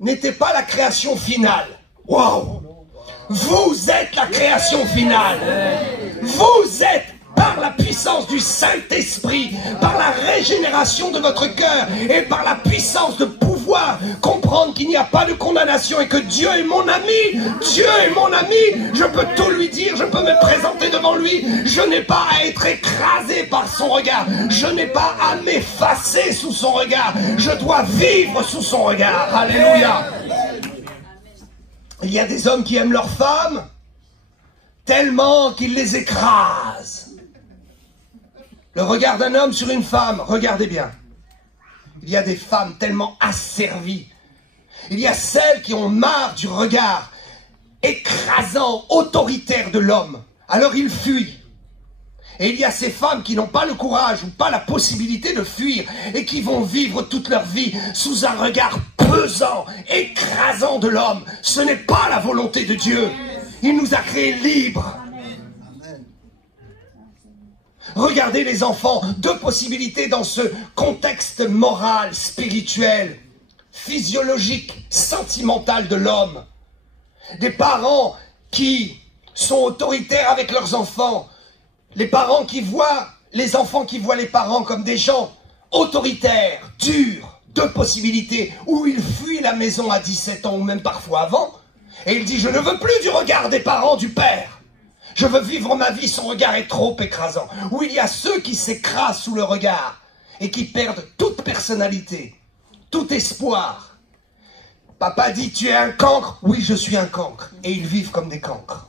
n'était pas la création finale. Waouh! Vous êtes la création finale. Vous êtes par la puissance du Saint-Esprit, par la régénération de votre cœur et par la puissance de pouvoir comprendre qu'il n'y a pas de condamnation et que Dieu est mon ami. Dieu est mon ami. Je peux tout lui dire, je peux me présenter devant lui. Je n'ai pas à être écrasé par son regard. Je n'ai pas à m'effacer sous son regard. Je dois vivre sous son regard. Alléluia. Il y a des hommes qui aiment leurs femmes tellement qu'ils les écrasent. Le regard d'un homme sur une femme, regardez bien. Il y a des femmes tellement asservies. Il y a celles qui ont marre du regard écrasant, autoritaire de l'homme. Alors ils fuient. Et il y a ces femmes qui n'ont pas le courage ou pas la possibilité de fuir et qui vont vivre toute leur vie sous un regard pesant, écrasant de l'homme. Ce n'est pas la volonté de Dieu. Il nous a créés libres. Regardez les enfants, 2 possibilités dans ce contexte moral, spirituel, physiologique, sentimental de l'homme. Des parents qui sont autoritaires avec leurs enfants. Les parents qui voient, les enfants qui voient les parents comme des gens autoritaires, durs. 2 possibilités, où il fuit la maison à 17 ans ou même parfois avant. Et il dit, je ne veux plus du regard des parents, du père. Je veux vivre ma vie, son regard est trop écrasant. Où il y a ceux qui s'écrasent sous le regard et qui perdent toute personnalité, tout espoir. Papa dit, tu es un cancre? Oui, je suis un cancre. Et ils vivent comme des cancres.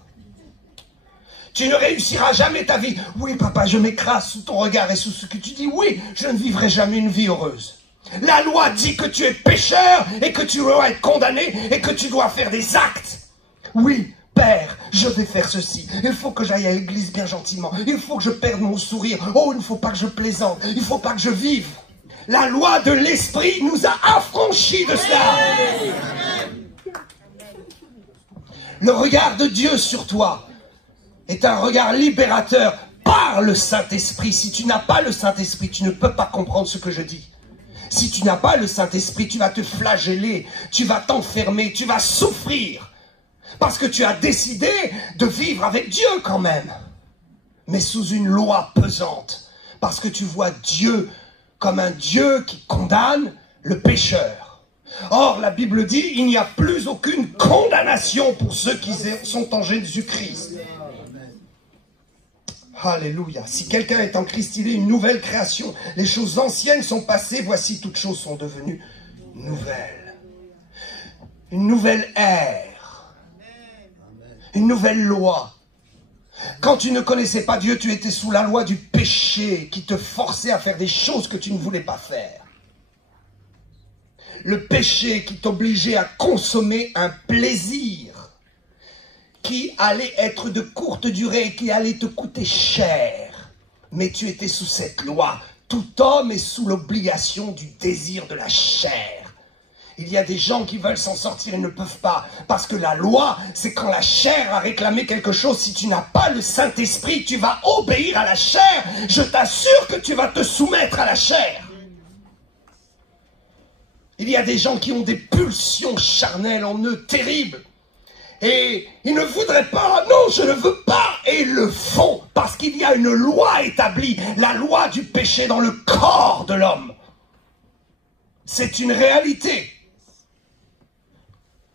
Tu ne réussiras jamais ta vie. Oui, papa, je m'écrase sous ton regard et sous ce que tu dis. Oui, je ne vivrai jamais une vie heureuse. La loi dit que tu es pécheur et que tu dois être condamné et que tu dois faire des actes. Oui, Père, je vais faire ceci. Il faut que j'aille à l'église bien gentiment. Il faut que je perde mon sourire. Oh, il ne faut pas que je plaisante. Il ne faut pas que je vive. La loi de l'esprit nous a affranchis de cela. Le regard de Dieu sur toi est un regard libérateur par le Saint-Esprit. Si tu n'as pas le Saint-Esprit, tu ne peux pas comprendre ce que je dis. Si tu n'as pas le Saint-Esprit, tu vas te flageller, tu vas t'enfermer, tu vas souffrir. Parce que tu as décidé de vivre avec Dieu quand même. Mais sous une loi pesante. Parce que tu vois Dieu comme un Dieu qui condamne le pécheur. Or, la Bible dit, il n'y a plus aucune condamnation pour ceux qui sont en Jésus-Christ. Alléluia. Si quelqu'un est en Christ, il est une nouvelle création. Les choses anciennes sont passées, voici toutes choses sont devenues nouvelles. Une nouvelle ère. Une nouvelle loi. Quand tu ne connaissais pas Dieu, tu étais sous la loi du péché qui te forçait à faire des choses que tu ne voulais pas faire. Le péché qui t'obligeait à consommer un plaisir qui allait être de courte durée et qui allait te coûter cher. Mais tu étais sous cette loi. Tout homme est sous l'obligation du désir de la chair. Il y a des gens qui veulent s'en sortir et ne peuvent pas. Parce que la loi, c'est quand la chair a réclamé quelque chose. Si tu n'as pas le Saint-Esprit, tu vas obéir à la chair. Je t'assure que tu vas te soumettre à la chair. Il y a des gens qui ont des pulsions charnelles en eux terribles. Et ils ne voudraient pas, non, je ne veux pas, et ils le font, parce qu'il y a une loi établie, la loi du péché dans le corps de l'homme. C'est une réalité.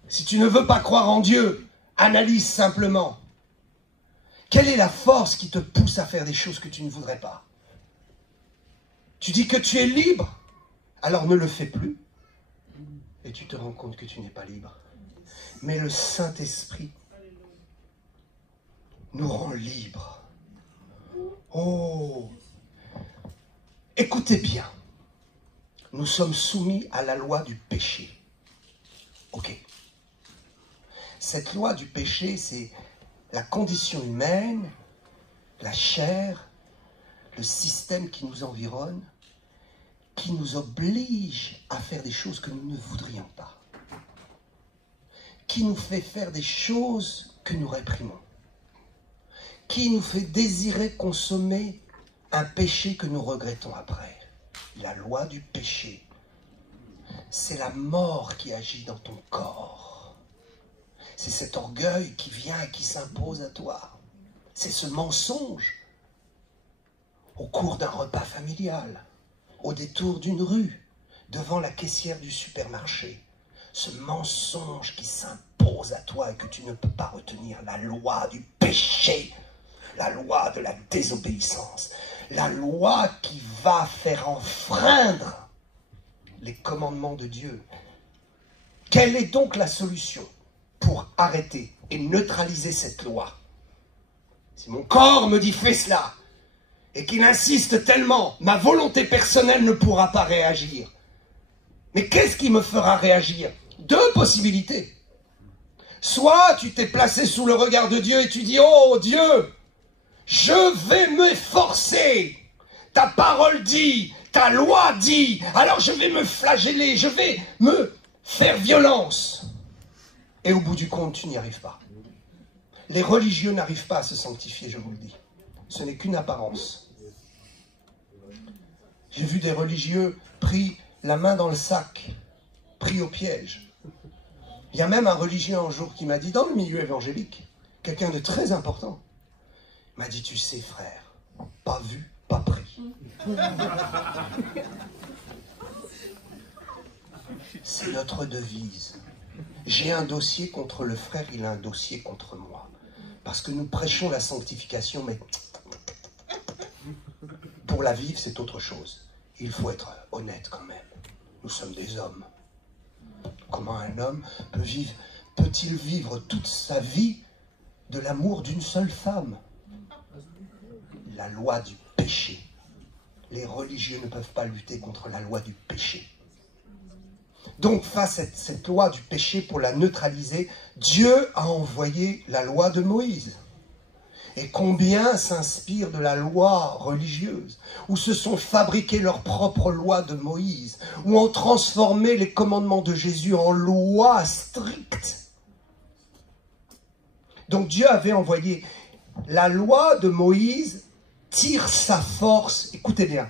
Si tu ne veux pas croire en Dieu, analyse simplement. Quelle est la force qui te pousse à faire des choses que tu ne voudrais pas? Tu dis que tu es libre, alors ne le fais plus, et tu te rends compte que tu n'es pas libre. Mais le Saint-Esprit nous rend libres. Oh! Écoutez bien. Nous sommes soumis à la loi du péché. Ok. Cette loi du péché, c'est la condition humaine, la chair, le système qui nous environne, qui nous oblige à faire des choses que nous ne voudrions pas. Qui nous fait faire des choses que nous réprimons, qui nous fait désirer consommer un péché que nous regrettons après. La loi du péché, c'est la mort qui agit dans ton corps. C'est cet orgueil qui vient et qui s'impose à toi. C'est ce mensonge au cours d'un repas familial, au détour d'une rue, devant la caissière du supermarché. Ce mensonge qui s'impose à toi et que tu ne peux pas retenir, la loi du péché, la loi de la désobéissance, la loi qui va faire enfreindre les commandements de Dieu. Quelle est donc la solution pour arrêter et neutraliser cette loi? Si mon corps me dit fais cela et qu'il insiste tellement, ma volonté personnelle ne pourra pas réagir. Mais qu'est-ce qui me fera réagir? Deux possibilités. Soit tu t'es placé sous le regard de Dieu et tu dis « Oh Dieu, je vais m'efforcer. Ta parole dit, ta loi dit, alors je vais me flageller, je vais me faire violence. » Et au bout du compte, tu n'y arrives pas. Les religieux n'arrivent pas à se sanctifier, je vous le dis. Ce n'est qu'une apparence. J'ai vu des religieux pris la main dans le sac, pris au piège. Il y a même un religieux un jour qui m'a dit, dans le milieu évangélique, quelqu'un de très important, m'a dit, tu sais frère, pas vu, pas pris. C'est notre devise. J'ai un dossier contre le frère, il a un dossier contre moi. Parce que nous prêchons la sanctification, mais pour la vivre, c'est autre chose. Il faut être honnête quand même. Nous sommes des hommes. Comment un homme peut-il vivre toute sa vie de l'amour d'une seule femme? La loi du péché. Les religieux ne peuvent pas lutter contre la loi du péché. Donc face à cette loi du péché, pour la neutraliser, Dieu a envoyé la loi de Moïse. Et combien s'inspirent de la loi religieuse, ou se sont fabriqués leur propre loi de Moïse, ou ont transformé les commandements de Jésus en loi stricte. Donc Dieu avait envoyé la loi de Moïse, tire sa force, écoutez bien,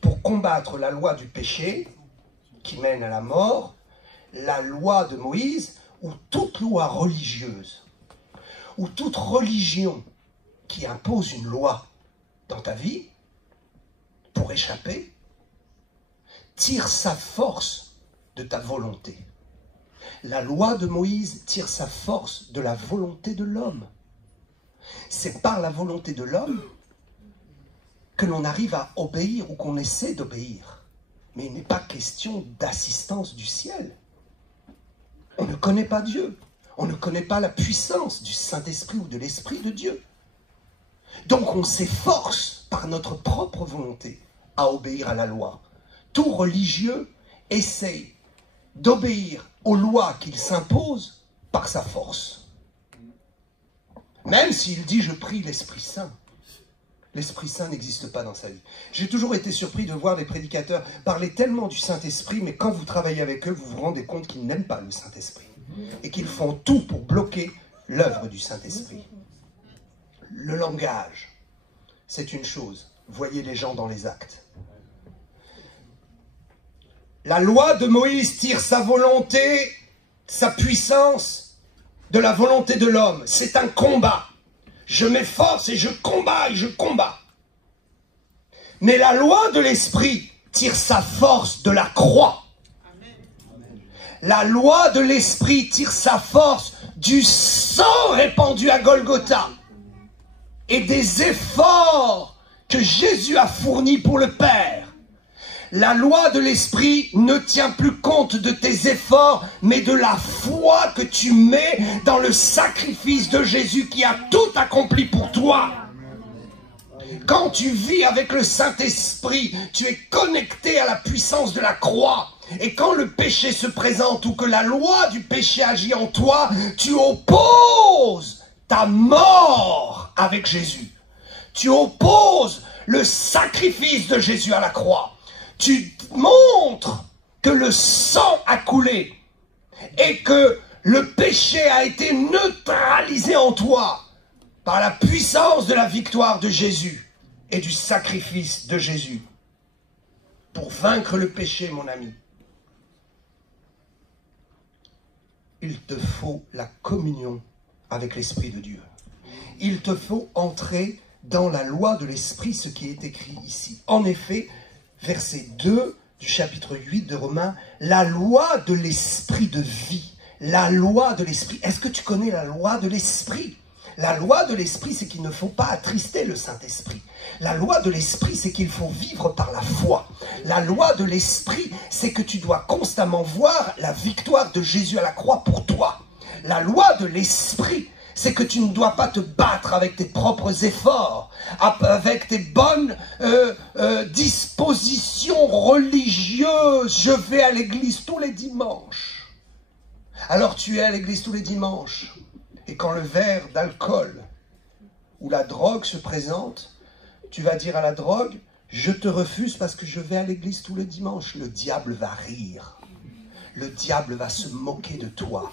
pour combattre la loi du péché qui mène à la mort. La loi de Moïse où toute loi religieuse, ou toute religion qui impose une loi dans ta vie pour échapper, tire sa force de ta volonté. La loi de Moïse tire sa force de la volonté de l'homme. C'est par la volonté de l'homme que l'on arrive à obéir ou qu'on essaie d'obéir. Mais il n'est pas question d'assistance du ciel. On ne connaît pas Dieu. On ne connaît pas la puissance du Saint-Esprit ou de l'Esprit de Dieu. Donc on s'efforce par notre propre volonté à obéir à la loi. Tout religieux essaye d'obéir aux lois qu'il s'impose par sa force. Même s'il dit « je prie l'Esprit Saint », l'Esprit Saint n'existe pas dans sa vie. J'ai toujours été surpris de voir les prédicateurs parler tellement du Saint-Esprit, mais quand vous travaillez avec eux, vous vous rendez compte qu'ils n'aiment pas le Saint-Esprit et qu'ils font tout pour bloquer l'œuvre du Saint-Esprit. Le langage, c'est une chose. Voyez les gens dans les actes. La loi de Moïse tire sa volonté, sa puissance de la volonté de l'homme. C'est un combat. Je m'efforce et je combats et je combats. Mais la loi de l'esprit tire sa force de la croix. La loi de l'esprit tire sa force du sang répandu à Golgotha et des efforts que Jésus a fournis pour le Père. La loi de l'esprit ne tient plus compte de tes efforts, mais de la foi que tu mets dans le sacrifice de Jésus qui a tout accompli pour toi. Quand tu vis avec le Saint-Esprit, tu es connecté à la puissance de la croix. Et quand le péché se présente ou que la loi du péché agit en toi, tu opposes ta mort avec Jésus. Tu opposes le sacrifice de Jésus à la croix. Tu montres que le sang a coulé et que le péché a été neutralisé en toi par la puissance de la victoire de Jésus et du sacrifice de Jésus. Pour vaincre le péché, mon ami, il te faut la communion avec l'Esprit de Dieu. Il te faut entrer dans la loi de l'Esprit, ce qui est écrit ici. En effet, verset 2 du chapitre 8 de Romains, la loi de l'esprit de vie. La loi de l'esprit. Est-ce que tu connais la loi de l'esprit? La loi de l'esprit, c'est qu'il ne faut pas attrister le Saint-Esprit. La loi de l'esprit, c'est qu'il faut vivre par la foi. La loi de l'esprit, c'est que tu dois constamment voir la victoire de Jésus à la croix pour toi. La loi de l'esprit, c'est que tu ne dois pas te battre avec tes propres efforts, avec tes bonnes dispositions religieuses. Je vais à l'église tous les dimanches. Alors tu es à l'église tous les dimanches. Et quand le verre d'alcool ou la drogue se présente, tu vas dire à la drogue, je te refuse parce que je vais à l'église tous les dimanches. Le diable va rire. Le diable va se moquer de toi.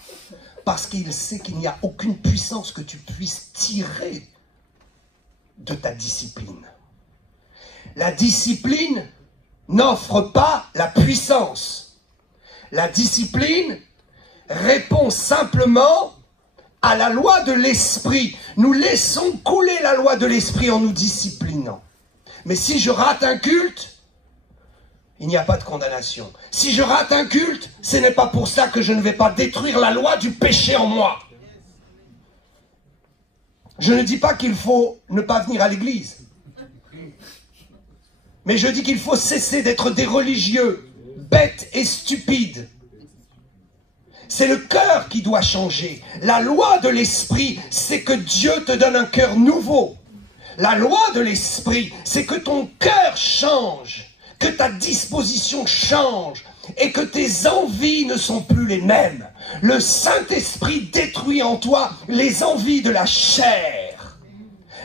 Parce qu'il sait qu'il n'y a aucune puissance que tu puisses tirer de ta discipline. La discipline n'offre pas la puissance. La discipline répond simplement à la loi de l'esprit. Nous laissons couler la loi de l'esprit en nous disciplinant. Mais si je rate un culte, il n'y a pas de condamnation. Si je rate un culte, ce n'est pas pour ça que je ne vais pas détruire la loi du péché en moi. Je ne dis pas qu'il faut ne pas venir à l'église. Mais je dis qu'il faut cesser d'être des religieux, bêtes et stupides. C'est le cœur qui doit changer. La loi de l'esprit, c'est que Dieu te donne un cœur nouveau. La loi de l'esprit, c'est que ton cœur change, que ta disposition change et que tes envies ne sont plus les mêmes. Le Saint-Esprit détruit en toi les envies de la chair.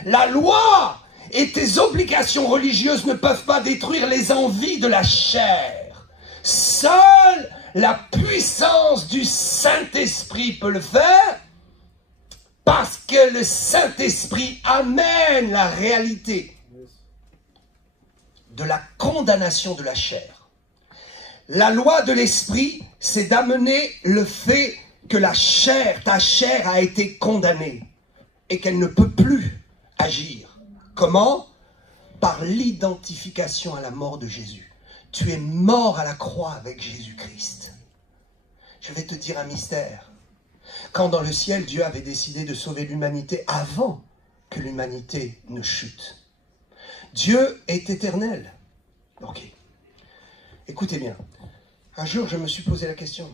La loi et tes obligations religieuses ne peuvent pas détruire les envies de la chair. Seule la puissance du Saint-Esprit peut le faire, parce que le Saint-Esprit amène la réalité de la condamnation de la chair. La loi de l'Esprit, c'est d'amener le fait que ta chair a été condamnée et qu'elle ne peut plus agir. Comment? Par l'identification à la mort de Jésus. Tu es mort à la croix avec Jésus-Christ. Je vais te dire un mystère. Quand dans le ciel, Dieu avait décidé de sauver l'humanité avant que l'humanité ne chute. Dieu est éternel. Ok. Écoutez bien. Un jour, je me suis posé la question.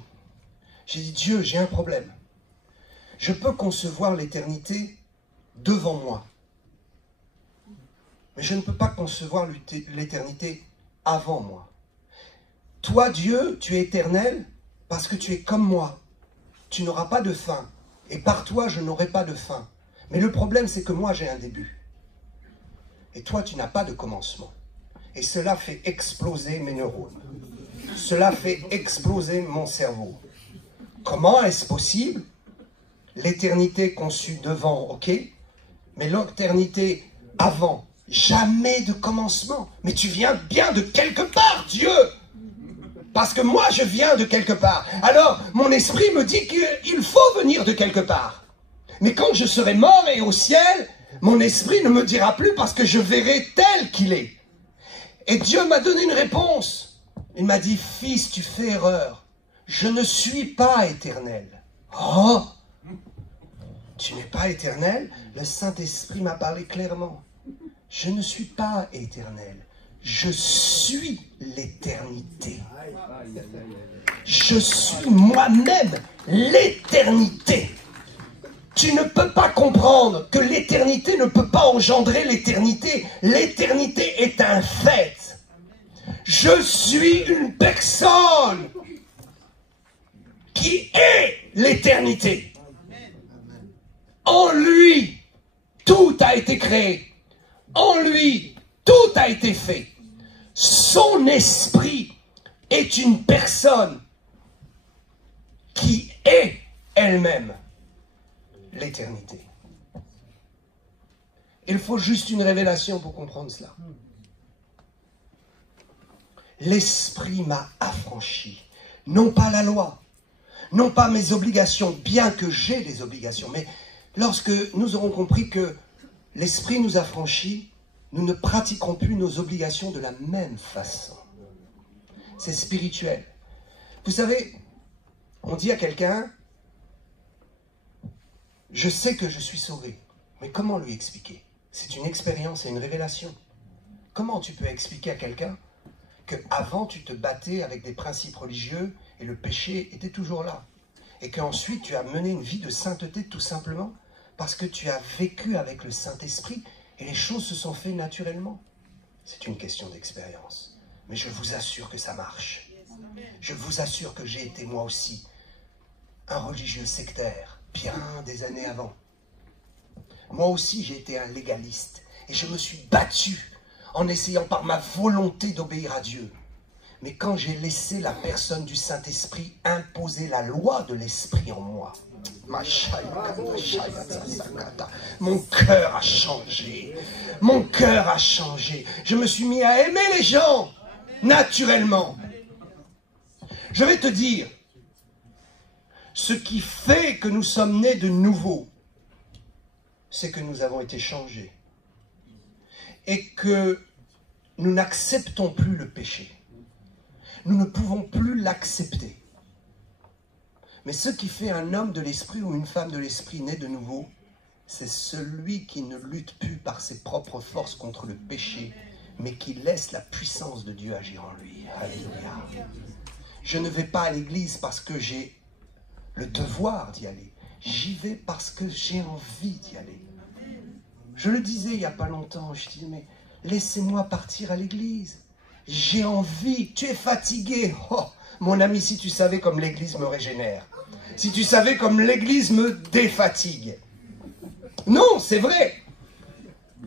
J'ai dit, Dieu, j'ai un problème. Je peux concevoir l'éternité devant moi. Mais je ne peux pas concevoir l'éternité avant moi. Toi, Dieu, tu es éternel parce que tu es comme moi. Tu n'auras pas de fin. Et par toi, je n'aurai pas de fin. Mais le problème, c'est que moi, j'ai un début. Et toi, tu n'as pas de commencement. Et cela fait exploser mes neurones. Cela fait exploser mon cerveau. Comment est-ce possible? L'éternité conçue devant, ok? Mais l'éternité avant, jamais de commencement. Mais tu viens bien de quelque part, Dieu! Parce que moi, je viens de quelque part. Alors, mon esprit me dit qu'il faut venir de quelque part. Mais quand je serai mort et au ciel, mon esprit ne me dira plus parce que je verrai tel qu'il est. Et Dieu m'a donné une réponse. Il m'a dit, fils, tu fais erreur. Je ne suis pas éternel. Oh! Tu n'es pas éternel? Le Saint-Esprit m'a parlé clairement. Je ne suis pas éternel. Je suis l'éternité. Je suis moi-même l'éternité. Tu ne peux pas comprendre que l'éternité ne peut pas engendrer l'éternité. L'éternité est un fait. Je suis une personne qui est l'éternité. En lui, tout a été créé. En lui, tout a été fait. Son esprit est une personne qui est elle-même l'éternité. Il faut juste une révélation pour comprendre cela. L'esprit m'a affranchi. Non pas la loi, non pas mes obligations, bien que j'ai des obligations, mais lorsque nous aurons compris que l'esprit nous affranchit, nous ne pratiquerons plus nos obligations de la même façon. C'est spirituel. Vous savez, on dit à quelqu'un, je sais que je suis sauvé. Mais comment lui expliquer? C'est une expérience et une révélation. Comment tu peux expliquer à quelqu'un qu'avant tu te battais avec des principes religieux et le péché était toujours là? Et qu'ensuite tu as mené une vie de sainteté tout simplement parce que tu as vécu avec le Saint-Esprit et les choses se sont faites naturellement. C'est une question d'expérience. Mais je vous assure que ça marche. Je vous assure que j'ai été moi aussi un religieux sectaire, bien des années avant. Moi aussi j'ai été un légaliste et je me suis battu en essayant par ma volonté d'obéir à Dieu. Mais quand j'ai laissé la personne du Saint-Esprit imposer la loi de l'Esprit en moi, mon cœur a changé. Mon cœur a changé. Je me suis mis à aimer les gens naturellement. Je vais te dire, ce qui fait que nous sommes nés de nouveau, c'est que nous avons été changés. Et que nous n'acceptons plus le péché. Nous ne pouvons plus l'accepter. Mais ce qui fait un homme de l'esprit ou une femme de l'esprit né de nouveau, c'est celui qui ne lutte plus par ses propres forces contre le péché, mais qui laisse la puissance de Dieu agir en lui. Alléluia. Je ne vais pas à l'église parce que j'ai le devoir d'y aller. J'y vais parce que j'ai envie d'y aller. Je le disais il n'y a pas longtemps, je disais, mais laissez-moi partir à l'église. J'ai envie, tu es fatigué. Oh, mon ami, si tu savais comme l'église me régénère. Si tu savais comme l'église me défatigue. Non, c'est vrai.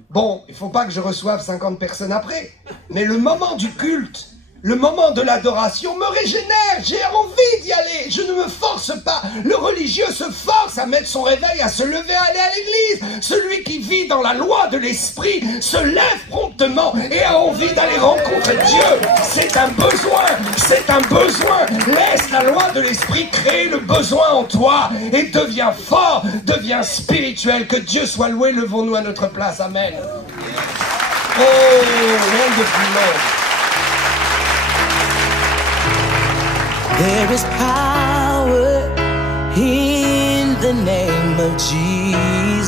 Bon, il ne faut pas que je reçoive 50 personnes après. Mais le moment du culte, Le moment de l'adoration me régénère, j'ai envie d'y aller, je ne me force pas. Le religieux se force à mettre son réveil, à se lever, à aller à l'église. Celui qui vit dans la loi de l'esprit se lève promptement et a envie d'aller rencontrer Dieu. C'est un besoin, c'est un besoin. Laisse la loi de l'esprit créer le besoin en toi et deviens fort, deviens spirituel. Que Dieu soit loué, levons-nous à notre place, amen. Oh, wonderful Lord. There is power in the name of Jesus.